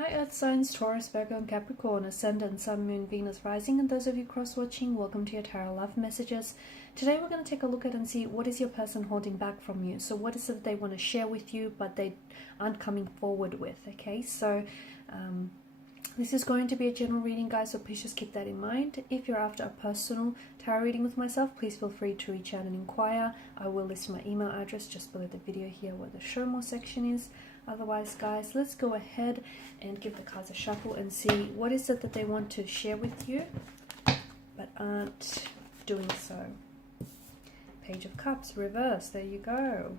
Hi Earth signs, Taurus, Virgo and Capricorn, Ascendant, Sun, Moon, Venus, Rising, and those of you cross-watching, welcome to your Tarot Love Messages. Today we're going to take a look at and see what is your person holding back from you. So what is it they want to share with you but they aren't coming forward with, okay? So this is going to be a general reading, guys, so please just keep that in mind. If you're after a personal tarot reading with myself, please feel free to reach out and inquire. I will list my email address just below the video here where the show more section is. Otherwise, guys, let's go ahead and give the cards a shuffle and see what is it that they want to share with you but aren't doing so. Page of Cups, reverse, there you go.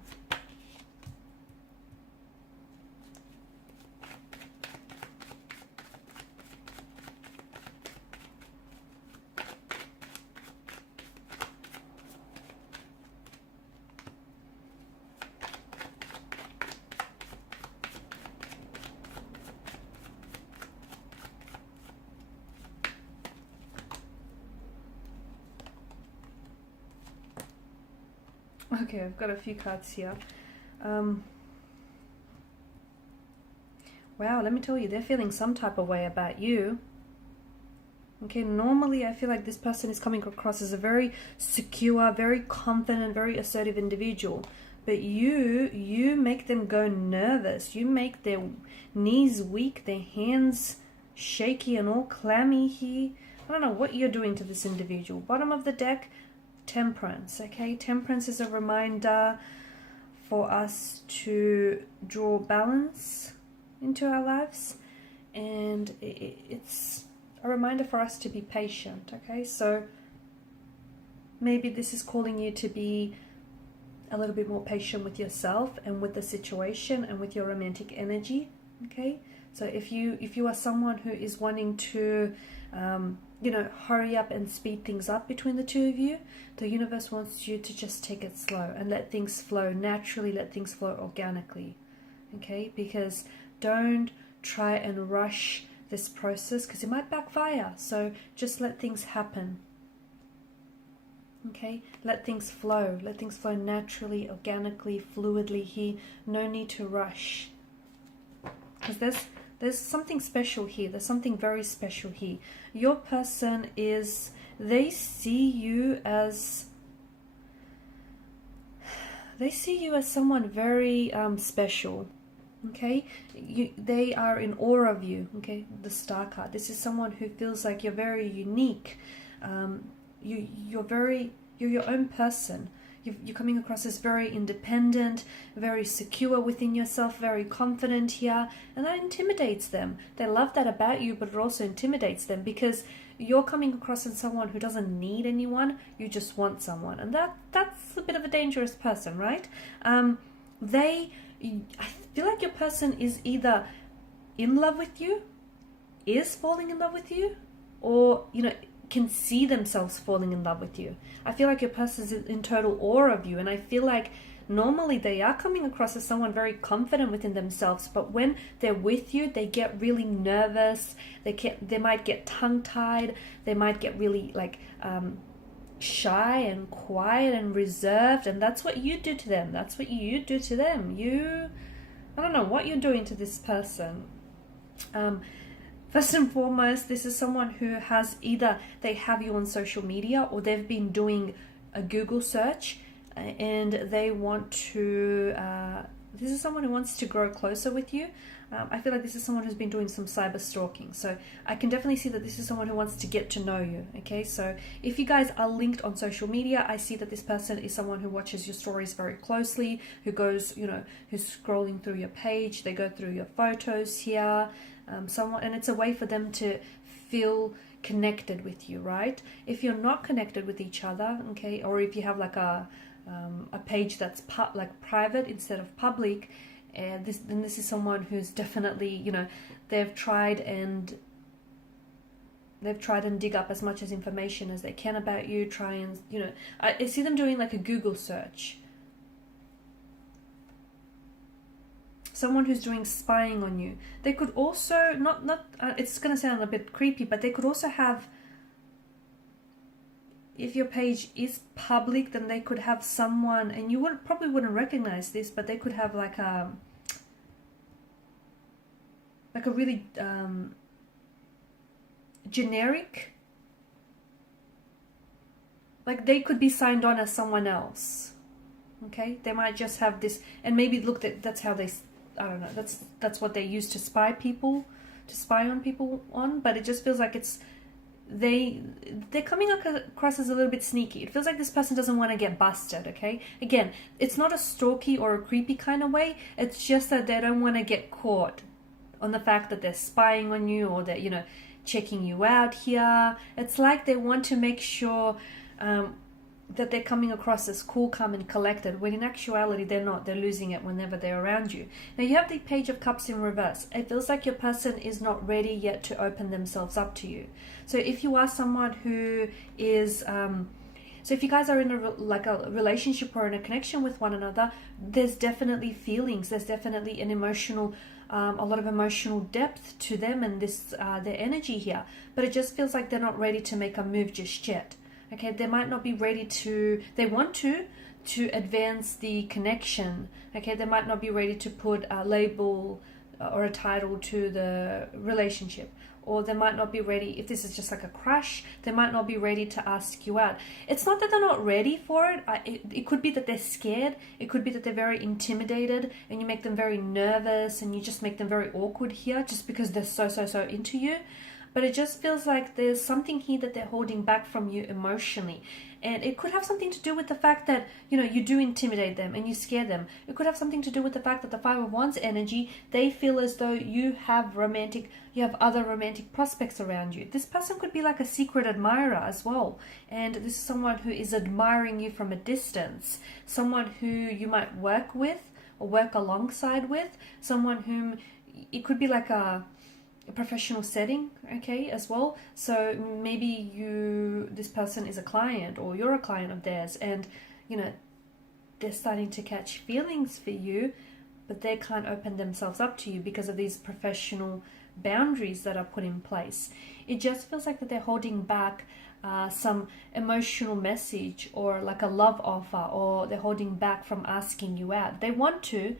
Okay, I've got a few cards here. Wow, let me tell you, they're feeling some type of way about you. Okay, normally I feel like this person is coming across as a very secure, very confident, very assertive individual. But you make them go nervous. You make their knees weak, their hands shaky and all clammy here. I don't know what you're doing to this individual. Bottom of the deck, Temperance. Okay, Temperance is a reminder for us to draw balance into our lives, and it's a reminder for us to be patient. Okay, so maybe this is calling you to be a little bit more patient with yourself and with the situation and with your romantic energy. Okay, so if you are someone who is wanting to hurry up and speed things up between the two of you, the universe wants you to just take it slow and let things flow naturally, let things flow organically. Okay, because don't try and rush this process because it might backfire. So just let things happen. Okay, let things flow naturally, organically, fluidly here. No need to rush, because there's something special here. There's something very special here. Your person they see you as someone very special. Okay, they are in awe of you. Okay, the Star card. This is someone who feels like you're very unique. You're your own person. You're coming across as very independent, very secure within yourself, very confident here, and that intimidates them. They love that about you, but it also intimidates them because you're coming across as someone who doesn't need anyone. You just want someone, and that's a bit of a dangerous person, right? I feel like your person is either in love with you, is falling in love with you, or can see themselves falling in love with you. I feel like your person is in total awe of you, and I feel like normally they are coming across as someone very confident within themselves, but when they're with you, they get really nervous. They might get tongue-tied. They might get really shy and quiet and reserved, and that's what you do to them. That's what you do to them. I don't know what you're doing to this person. First and foremost, this is someone who has either they have you on social media or they've been doing a Google search and they want to, this is someone who wants to grow closer with you. I feel like this is someone who's been doing some cyber stalking. So I can definitely see that this is someone who wants to get to know you. Okay, so if you guys are linked on social media, I see that this person is someone who watches your stories very closely, who goes, who's scrolling through your page. They go through your photos here. And it's a way for them to feel connected with you, right? If you're not connected with each other, okay, or if you have like a page that's private instead of public, then this is someone who's definitely, they've tried and dig up as much as information as they can about you. I see them doing like a Google search. Someone who's doing spying on you. They could also it's going to sound a bit creepy, but they could also have, if your page is public, then they could have someone, and you probably wouldn't recognize this, but they could have like like a really generic, like they could be signed on as someone else. Okay, they might just have this, and maybe look, that's how they, I don't know, that's what they use to spy on people on. But it just feels like it's they're coming across as a little bit sneaky. It feels like this person doesn't want to get busted. Okay, again, it's not a stalky or a creepy kind of way. It's just that they don't want to get caught on the fact that they're spying on you, or that, you know, checking you out here. It's like they want to make sure that they're coming across as cool, calm, and collected, when in actuality they're not. They're losing it whenever they're around you. Now you have the Page of Cups in reverse. It feels like your person is not ready yet to open themselves up to you. So if you are someone who is, so if you guys are in a relationship or in a connection with one another, there's definitely feelings. There's definitely an emotional, a lot of emotional depth to them and this their energy here. But it just feels like they're not ready to make a move just yet. Okay, they might not be ready to, they want to advance the connection. Okay, they might not be ready to put a label or a title to the relationship. Or they might not be ready, if this is just like a crush, they might not be ready to ask you out. It's not that they're not ready for it. It could be that they're scared. It could be that they're very intimidated and you make them very nervous and you just make them very awkward here just because they're so into you. But it just feels like there's something here that they're holding back from you emotionally. And it could have something to do with the fact that, you know, you do intimidate them and you scare them. It could have something to do with the fact that the Five of Wands energy, they feel as though you have other romantic prospects around you. This person could be like a secret admirer as well. And this is someone who is admiring you from a distance. Someone who you might work with or work alongside with. Someone whom, it could be like a professional setting, okay, as well. So maybe this person is a client or you're a client of theirs, and you know, they're starting to catch feelings for you, but they can't open themselves up to you because of these professional boundaries that are put in place. It just feels like that they're holding back some emotional message or like a love offer, or they're holding back from asking you out. They want to,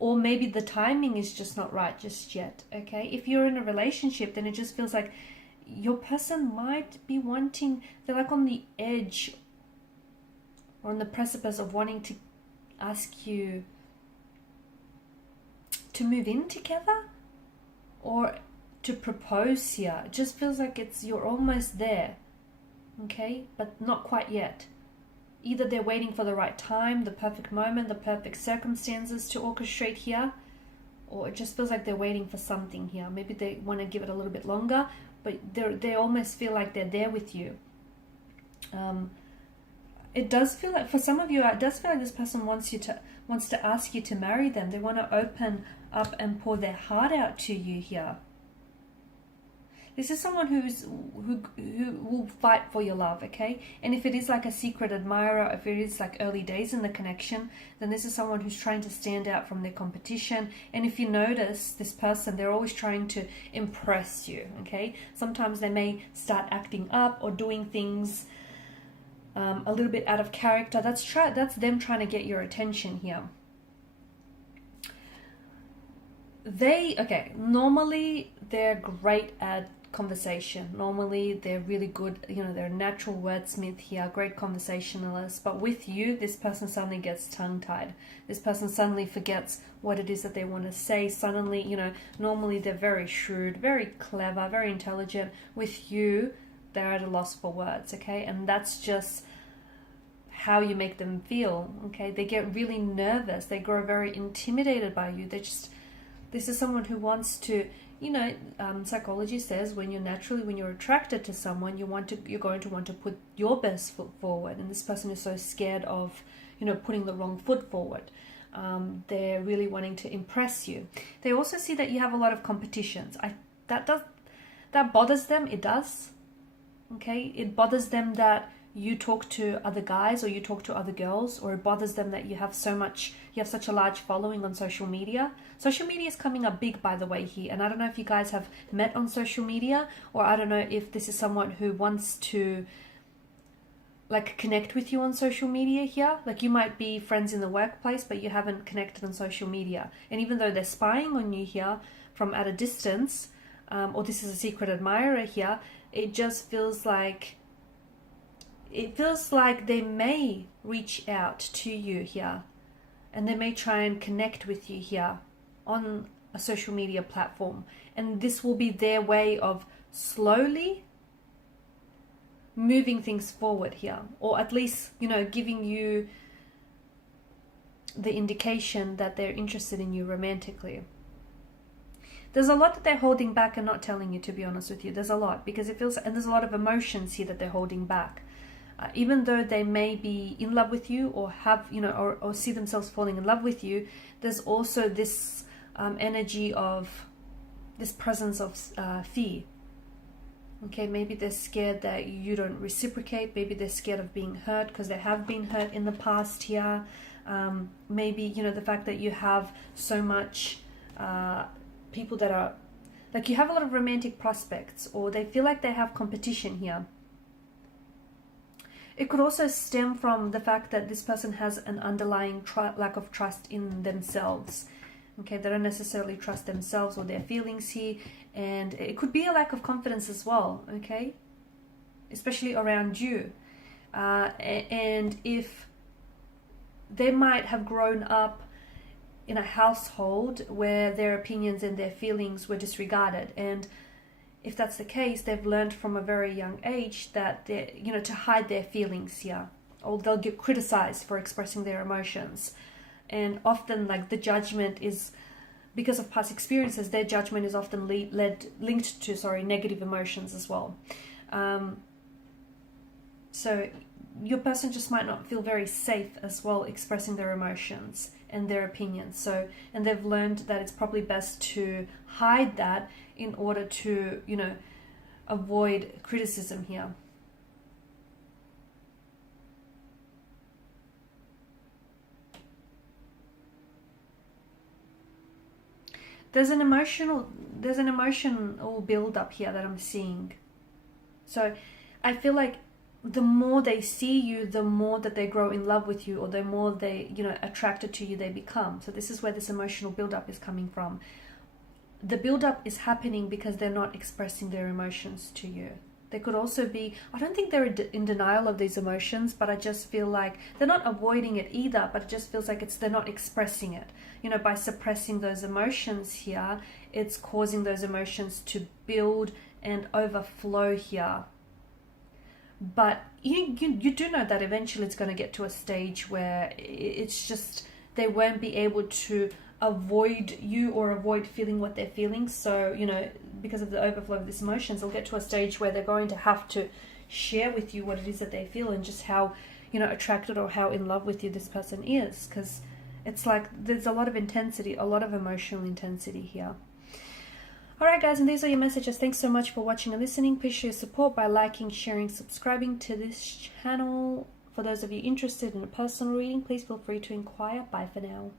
or maybe the timing is just not right just yet, okay? If you're in a relationship, then it just feels like your person might be wanting, they're like on the edge or on the precipice of wanting to ask you to move in together or to propose here. It just feels like you're almost there, okay? But not quite yet. Either they're waiting for the right time, the perfect moment, the perfect circumstances to orchestrate here, or it just feels like they're waiting for something here. Maybe they want to give it a little bit longer, but they almost feel like they're there with you. It does feel like, for some of you, it does feel like this person wants to ask you to marry them. They want to open up and pour their heart out to you here. This is someone who will fight for your love, okay? And if it is like a secret admirer, if it is like early days in the connection, then this is someone who's trying to stand out from their competition. And if you notice this person, they're always trying to impress you, okay? Sometimes they may start acting up or doing things a little bit out of character. That's them trying to get your attention here. Normally they're great at conversation. Normally they're really good, you know, they're a natural wordsmith here, great conversationalist. But with you, this person suddenly gets tongue-tied. This person suddenly forgets what it is that they want to say. Suddenly, you know, normally they're very shrewd, very clever, very intelligent. With you, they're at a loss for words, okay? And that's just how you make them feel, okay? They get really nervous. They grow very intimidated by you. This is someone who wants to, you know, psychology says when you're attracted to someone, you're going to want to put your best foot forward. And this person is so scared of, you know, putting the wrong foot forward. They're really wanting to impress you. They also see that you have a lot of competitions. That bothers them. It does. Okay, it bothers them that you talk to other guys or you talk to other girls, or it bothers them that you have such a large following on social media. Social media is coming up big, by the way, here. And I don't know if you guys have met on social media, or I don't know if this is someone who wants to like connect with you on social media here. Like you might be friends in the workplace, but you haven't connected on social media. And even though they're spying on you here, from at a distance, or this is a secret admirer here, it just feels like they may reach out to you here, and they may try and connect with you here on a social media platform, and this will be their way of slowly moving things forward here, or at least, you know, giving you the indication that they're interested in you romantically. There's a lot that they're holding back and not telling you, to be honest with you. There's a lot, because it feels, and there's a lot of emotions here that they're holding back. Even though they may be in love with you, or have, you know, or see themselves falling in love with you, there's also this energy of this presence of fear. Okay, maybe they're scared that you don't reciprocate. Maybe they're scared of being hurt, because they have been hurt in the past here. Maybe, you know, the fact that you have so much people that are, like, you have a lot of romantic prospects, or they feel like they have competition here. It could also stem from the fact that this person has an underlying lack of trust in themselves. Okay, they don't necessarily trust themselves or their feelings here, and it could be a lack of confidence as well, okay? Especially around you. And if they might have grown up in a household where their opinions and their feelings were disregarded, and if that's the case, they've learned from a very young age that they, you know, to hide their feelings here, or they'll get criticized for expressing their emotions. And often, like, the judgment is, because of past experiences, their judgment is often linked to negative emotions as well. So your person just might not feel very safe as well expressing their emotions and their opinions. So, and they've learned that it's probably best to hide that in order to, you know, avoid criticism here. There's an emotional build up here that I'm seeing. So I feel like the more they see you, the more that they grow in love with you, or the more they, you know, attracted to you they become. So this is where this emotional build-up is coming from. The build-up is happening because they're not expressing their emotions to you. They could also be, I don't think they're in denial of these emotions, but I just feel like they're not avoiding it either, but it just feels like they're not expressing it. You know, by suppressing those emotions here, it's causing those emotions to build and overflow here. But you do know that eventually it's going to get to a stage where it's just, they won't be able to avoid you or avoid feeling what they're feeling. So, you know, because of the overflow of these emotions, they'll get to a stage where they're going to have to share with you what it is that they feel, and just how, you know, attracted or how in love with you this person is. Because it's like there's a lot of intensity, a lot of emotional intensity here. Alright guys, and these are your messages. Thanks so much for watching and listening. Please show your support by liking, sharing, subscribing to this channel. For those of you interested in a personal reading, please feel free to inquire. Bye for now.